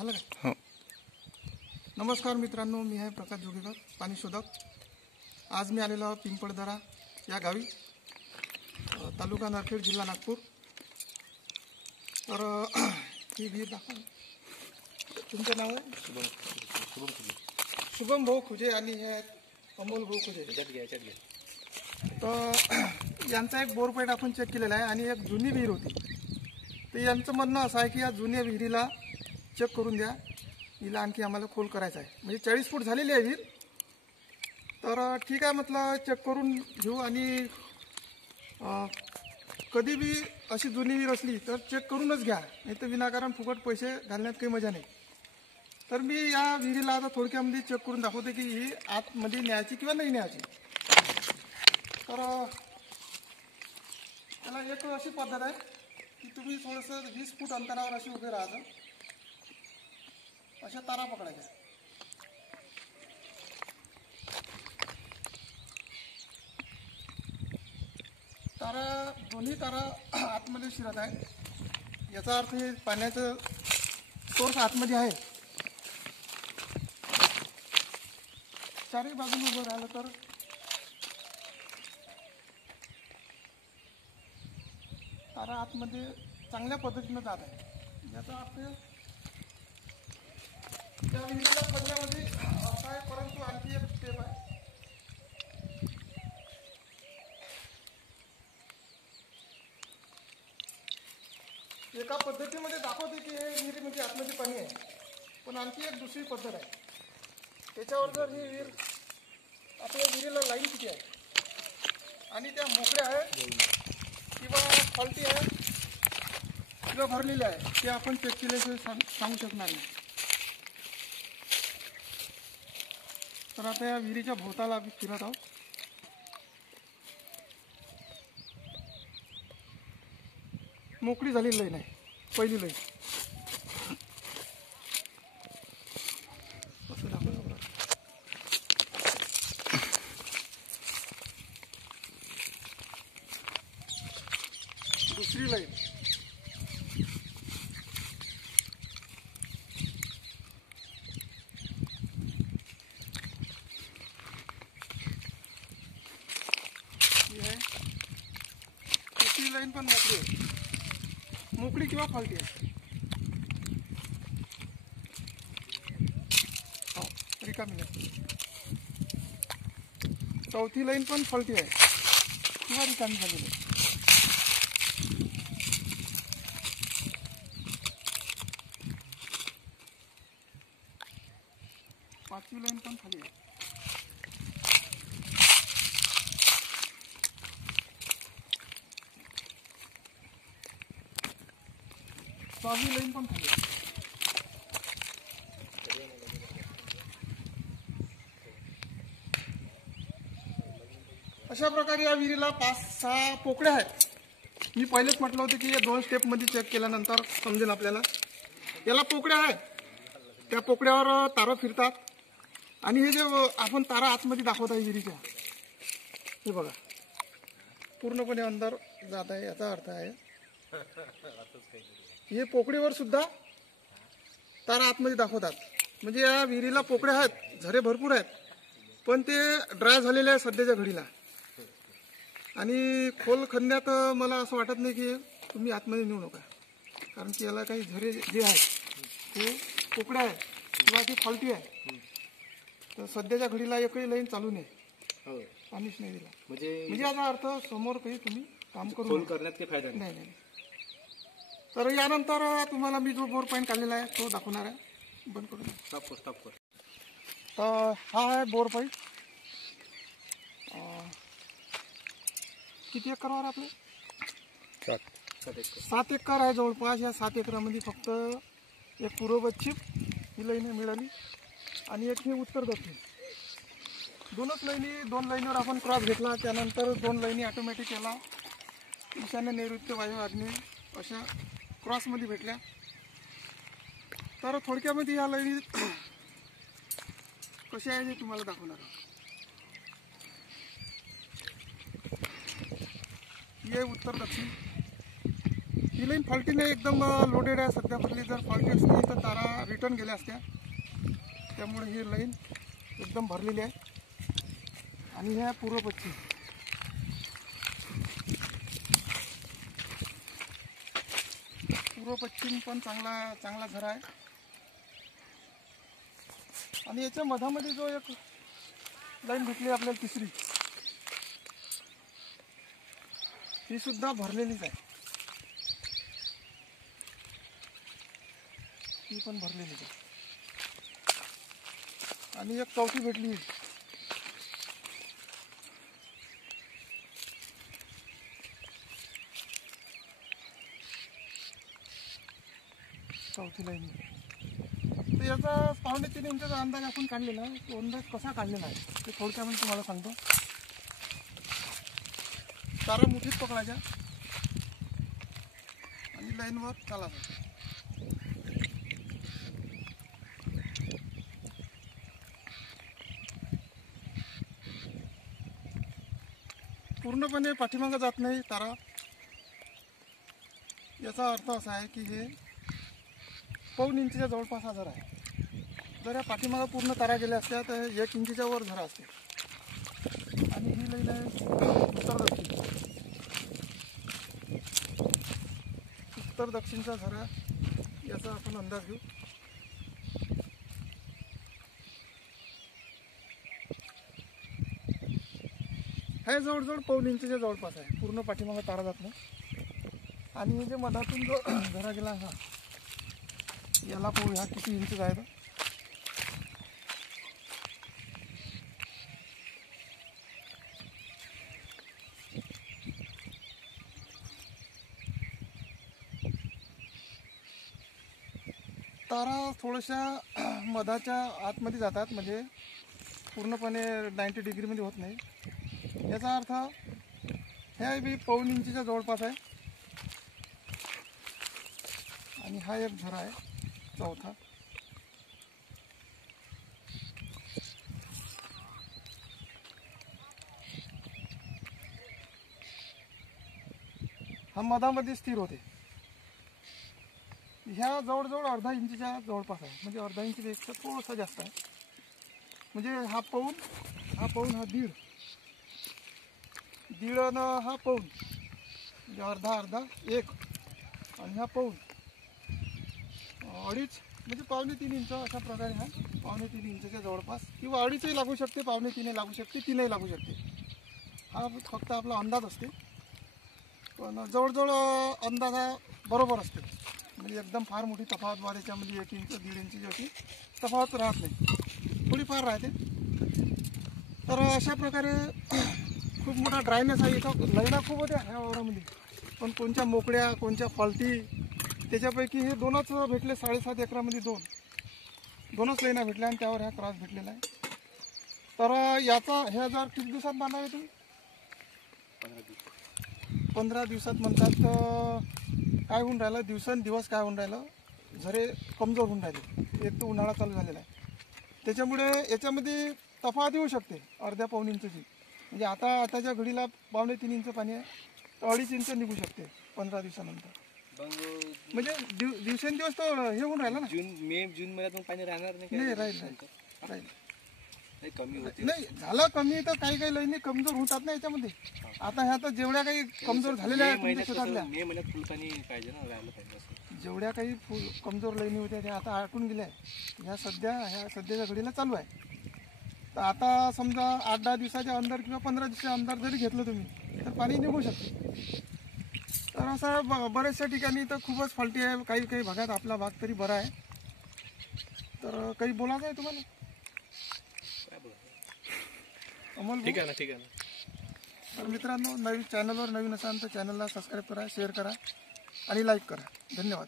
झालं काय? हो. नमस्कार मित्रांनो, मी आहे प्रकाश जोगेकर, पाणी शोधक. आज मी आलेलो पिंपळदरा या गावी, तालुका नारखेड, जिल्हा नागपूर. तर ही विहीर दाखवा. तुमचं नाव आहे? शुभम भाऊ खुजे आणि हे आहेत अमोल भाऊ खुजे. तर यांचा एक बोरपेट आपण चेक केलेला आहे आणि एक जुनी विहीर होती. तर यांचं म्हणणं असं आहे की या जुन्या विहिरीला चेक करून द्या, हिला आणखी आम्हाला खोल करायचा आहे. म्हणजे 40 फूट झालेली आहे विहीर. तर ठीक आहे म्हटलं, चेक करून घेऊ. आणि कधी बी अशी जुनी विहीर असली तर चेक करूनच घ्या, नाही तर विनाकारण फुकट पैसे घालण्यात काही मजा नाही. तर मी या विहिरीला आता थोडक्यामध्ये चेक करून दाखवते की ही आतमध्ये न्यायची किंवा नाही न्यायची. तर त्याला एक अशी पद्धत आहे की तुम्ही थोडंसं 20 फूट अंतरावर अशी उभे राहायचं, अशा तारा पकडायच्या. तारा, दोन्ही तारा आतमध्ये शिरत आहे. याचा अर्थ हे पाण्याचं सोर्स आतमध्ये आहे. चारही बाजूने उभं राहिलं तर तारा आतमध्ये चांगल्या पद्धतीनं जात आहे. याचा अर्थ त्या विहिरीला पडण्यामध्ये अर्थ आहे. परंतु आणखी एक स्टेप आहे. एका पद्धतीमध्ये दाखवते की हे विहिरीमध्ये आतमध्ये पाणी आहे, पण आणखी एक दुसरी पद्धत आहे. त्याच्यावर जर ही विहीर, आपल्या विहिरीला लाईन किती आहे आणि त्या मोकळ्या आहे किंवा फॉल्टी आहे किंवा भरलेल्या आहे, ते आपण चेक केल्याशिवाय सांगू शकणार नाही. तर आता या विहिरीच्या भोवताला आम्ही फिरत आहोत. मोकळी झालेली लाईन आहे, पहिली लाईन. दुसरी लाईन. ही आहे तिसरी लाईन, पण मोकळी आहे. मोकळी किंवा फालटी आहे. हो, रिकामी नाही. चौथी लाईन पण फालटी आहे किंवा रिकामी झालेली आहे. पाचवी लाईन पण खाली आहे. सहावी लाईन पण खाली आहे. अशा प्रकारे या विहिरीला 5-6 पोकळ्या आहेत. मी पहिलेच म्हटलं होतं की या 2 स्टेपमध्ये चेक केल्यानंतर समजेल आपल्याला. याला पोकळ्या आहेत, त्या पोकळ्यावर तारा फिरतात. आणि हे जे आपण तारा आतमध्ये दाखवत आहे विहिरीच्या, हे बघा पूर्णपणे अंदर जात आहे. याचा अर्थ आहे हे पोकळीवर सुद्धा तारा आतमध्ये दाखवतात. म्हणजे या विहिरीला पोकळ्या आहेत, झरे भरपूर आहेत, पण ते ड्राय झालेले आहे सध्याच्या घडीला. आणि खोल खणण्यात मला असं वाटत नाही की तुम्ही आतमध्ये नेऊ नका, कारण की याला काही झरे जे आहेत ते पोकळ्या आहेत किंवा ती फॉल्टी आहे. तर सध्याच्या घडीला एकही लाईन चालू नाही, पाणीच नाही दिला. म्हणजे याचा अर्थ समोर काही तुम्ही काम करून करण्यात काही फायदा नाही. तर यानंतर तुम्हाला मी जो बोर पॉईंट काढलेला आहे तो दाखवणार आहे. बंद करून स्टॉप कर. तर हा आहे बोर पॉईंट. किती एकरवर आपले? 7 एकर आहे जवळपास. या 7 एकरामध्ये फक्त एक पूर्व पश्चिम ही लाईन मिळाली आणि एक ही उत्तर दक्षिण. 2च लाईनी, 2 लाईनीवर आपण क्रॉस घेतला. त्यानंतर 2 लाईनी ऑटोमॅटिक याला ईशान्य, नैऋत्य, वायू, आग्नेय अशा क्रॉसमध्ये भेटल्या. तर थोडक्यामध्ये या लाईनी कशा आहे हे तुम्हाला दाखवणार आहे. ही आहे उत्तर दक्षिण, ही लाईन फॉल्टी नाही, एकदम लोडेड आहे सध्या भरली. जर फॉल्टी असती तर तारा रिटर्न गेल्या असत्या. त्यामुळे ही लाईन एकदम भरलेली आहे. आणि हे आहे पूर्व पश्चिम. पूर्व पश्चिम पण चांगला झरा आहे. आणि याच्या मधामध्ये जो एक लाईन भेटली आपल्याला तिसरी, ही सुद्धा भरलेलीच आहे. ही पण भरलेलीच आहे. आणि एक चौथी भेटली, चौथी लाईन. तर याचा 2.5-3 इंचाचा अंदाज आपण काढलेला आहे. तो अंदाज कसा काढलेला आहे ते थोडक्यामध्ये तुम्हाला सांगतो. तारा मुठीत पकडायच्या आणि लाईनवर चालायचं. पूर्णपणे पाठीमागं जात नाही तारा. याचा अर्थ असा आहे की हे 1.25 इंचच्या जवळपास हा झरा आहे. जर या पाठीमागं पूर्ण तारा गेल्या असत्या तर 1 इंचच्या वर झरा असते. आणि ही लाईन आहे उत्तर दक्षिण. उत्तर दक्षिणचा झरा, याचा आपण अंदाज घेऊ. हे जवळजवळ 1.25 इंचच्या जवळपास आहे. पूर्ण पाठीमागं तारा जात नाही. आणि हे जे मधातून जो झरा गेला हा, याला पाहू ह्या किती इंच आहे. तारा थोड्याशा मधाच्या आतमध्ये जातात, म्हणजे पूर्णपणे 90 डिग्रीमध्ये होत नाही. याचा अर्थ हे बी 1.25 इंचच्या जवळपास आहे. आणि हा एक झरा आहे चौथा. हा मधामध्ये स्थिर होते. ह्या जवळजवळ 1/2 इंचच्या जवळपास आहे, म्हणजे 1/2 इंचपेक्षा थोडंसं जास्त आहे. म्हणजे हा पाऊण, हा दीड आणि हा पाऊण, म्हणजे अर्धा 1. आणि हा पाऊण 2.5, म्हणजे 2.25 इंच. अशा प्रकारे हा 2.25 इंचच्या जवळपास, किंवा 2.5ही लागू शकते, 2.25ही लागू शकते, 3ही लागू शकते. हा फक्त आपला अंदाज असते. पण जवळजवळ अंदाज हा बरोबर असते. म्हणजे एकदम फार मोठी तफावत बा त्याच्यामध्ये 1 इंच 1.5 इंचची अशी तफावत राहत नाही, थोडीफार राहते. तर अशा प्रकारे खूप मोठा ड्रायनेस आहे. इथं लाईना खूप होत्या ह्या वावरामध्ये, पण कोणत्या मोकळ्या, कोणत्या फॉल्टी, त्याच्यापैकी हे 2च भेटले. 7.5 एकरामध्ये 2च लाईना भेटल्या आणि त्यावर ह्या क्रॉस भेटलेला आहे. तर याचा हे जर किती दिवसात बांधावे तुम्ही? 15 दिवसात म्हणतात. तर काय होऊन राहिलं, दिवसेंदिवस काय होऊन राहिलं, झरे कमजोर होऊन राहिले. एक तर उन्हाळा चालू झालेला आहे, त्याच्यामुळे याच्यामध्ये तफावत येऊ शकते 1/2-1.25 इंचची. म्हणजे आताच्या घडीला 2.25 इंच पाणी आहे, तर 2.5 इंच निघू शकते 15 दिवसानंतर. म्हणजे दिवसेंदिवस तो हे होऊन राहिला ना. जून महिन्यात पाणी राहणार नाही, राहील. नाही झालं कमी, तर काही लाईनी कमजोर होतात ना याच्यामध्ये. आता ह्या तर जेवढ्या काही कमजोर झालेल्या आहेत तुमच्या शेतातल्या, मे महिन्यात फुल पाणी पाहिजे ना, राहायला पाहिजे. जेवढ्या काही कमजोर लाईनी होत्या त्या आता आटून गेल्या. ह्या सध्याच्या घडीला चालू आहे. तर आता समजा 8-10 दिवसाच्या अंदर किंवा 15 दिवसाच्या अंदर जरी घेतलं तुम्ही तर पाणी निघू शकते. तर असं बऱ्याचशा ठिकाणी तर खूपच फॉल्टी आहे. काही भागात आपला भाग तरी बरा आहे. तर काही बोलायचं आहे तुम्हाला? अमोल, ठीक आहे ना. तर मित्रांनो, नवीन चॅनलवर नवीन असाल तर चॅनलला सबस्क्राईब करा, शेअर करा आणि लाईक करा. धन्यवाद.